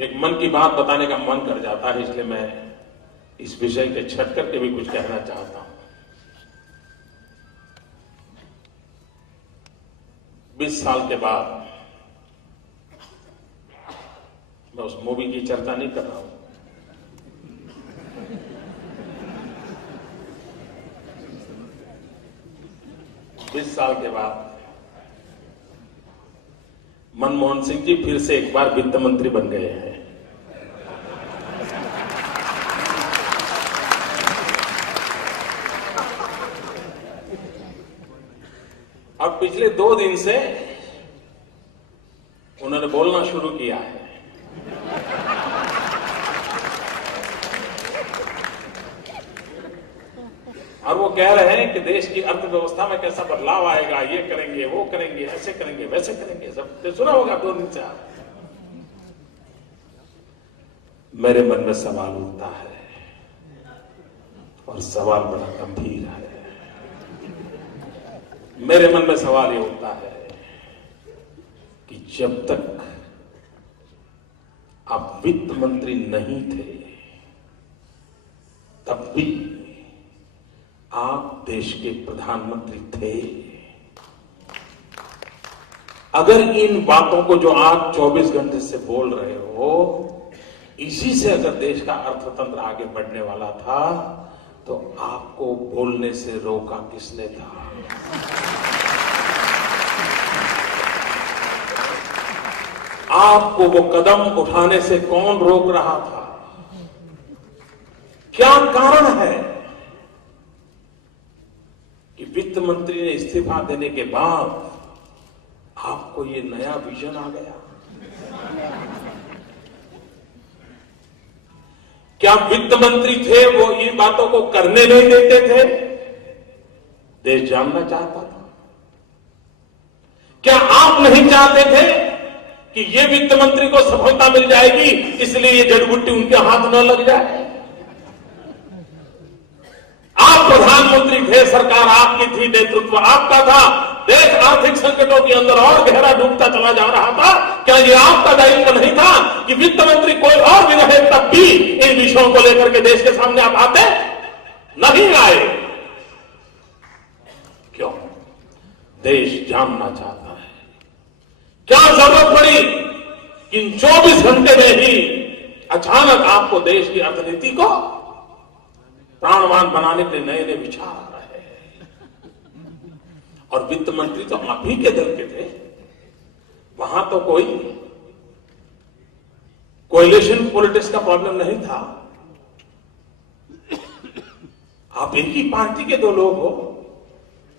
एक मन की बात बताने का मन कर जाता है, इसलिए मैं इस विषय के छट करके भी कुछ कहना चाहता हूं। 20 साल के बाद मैं उस मूवी की चर्चा नहीं कर रहा हूं। 20 साल के बाद मनमोहन सिंह जी फिर से एक बार वित्त मंत्री बन गए हैं। अब पिछले 2 दिन से उन्होंने बोलना शुरू किया है। और वो कह रहे हैं कि देश की अर्थव्यवस्था में कैसा बदलाव आएगा, ये करेंगे, वो करेंगे, ऐसे करेंगे, वैसे करेंगे। सब सुना होगा 2 दिन से। मेरे मन में सवाल उठता है और सवाल बड़ा गंभीर है। मेरे मन में सवाल ये उठता है कि जब तक आप वित्त मंत्री नहीं थे तब भी आप देश के प्रधानमंत्री थे। अगर इन बातों को जो आप 24 घंटे से बोल रहे हो, इसी से अगर देश का अर्थतंत्र आगे बढ़ने वाला था तो आपको बोलने से रोका किसने था? आपको वो कदम उठाने से कौन रोक रहा था? क्या कारण है कि वित्त मंत्री ने इस्तीफा देने के बाद आपको ये नया विजन आ गया? क्या वित्त मंत्री थे वो इन बातों को करने नहीं देते थे? देश जानना चाहता था। क्या आप नहीं चाहते थे कि ये वित्त मंत्री को सफलता मिल जाएगी, इसलिए ये जड़बूटी उनके हाथ न लग जाए? आप प्रधानमंत्री थे, सरकार आपकी थी, नेतृत्व आपका था, देश आर्थिक संकटों के अंदर और गहरा डूबता चला जा रहा था। क्या ये आपका दायित्व नहीं था कि वित्त मंत्री कोई और भी रहे तब भी इन विषयों को लेकर के देश के सामने आप आते? नहीं आए। क्यों? देश जानना चाहता है। क्या जरूरत पड़ी इन 24 घंटे में ही अचानक आपको देश की अर्थनीति को प्राणवान बनाने के लिए नए नए विचार आ रहे हैं? और वित्त मंत्री तो आप ही के दल के थे। वहां तो कोई कोएलिशन पॉलिटिक्स का प्रॉब्लम नहीं था। आप एक ही पार्टी के 2 लोग हो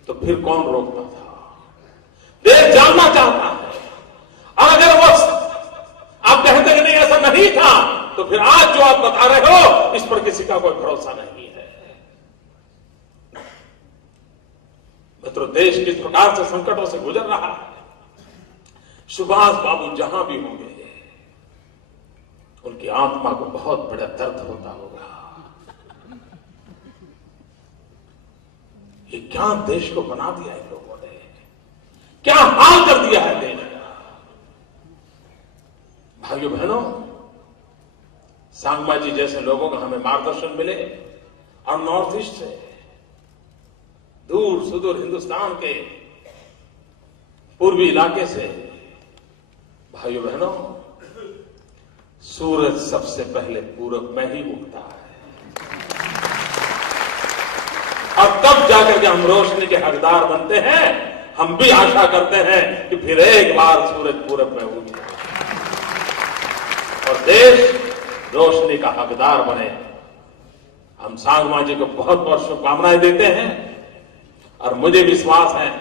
तो फिर कौन रोकता था? देश जानना चाहता है। और अगर वो आप कहते कि नहीं ऐसा नहीं था, तो फिर आज जो आप बता रहे हो इस पर किसी का कोई भरोसा नहीं है। मित्रों, देश किस प्रकार से संकटों से गुजर रहा है। सुभाष बाबू जहां भी होंगे उनकी आत्मा को बहुत बड़ा दर्द होता होगा। ये क्या देश को बना दिया इन लोगों ने, क्या हाल कर दिया है देश का। भाइयों बहनों, सांगमा जी जैसे लोगों का हमें मार्गदर्शन मिले और नॉर्थ ईस्ट से, दूर सुदूर हिंदुस्तान के पूर्वी इलाके से, भाइयों बहनों, सूरज सबसे पहले पूरब में ही उगता है और तब जाकर के हम रोशनी के हकदार बनते हैं। हम भी आशा करते हैं कि फिर एक बार सूरज पूरब में उगे और देश रोशनी का हकदार बने। हम सांगमा जी को बहुत बहुत शुभकामनाएं देते हैं और मुझे विश्वास है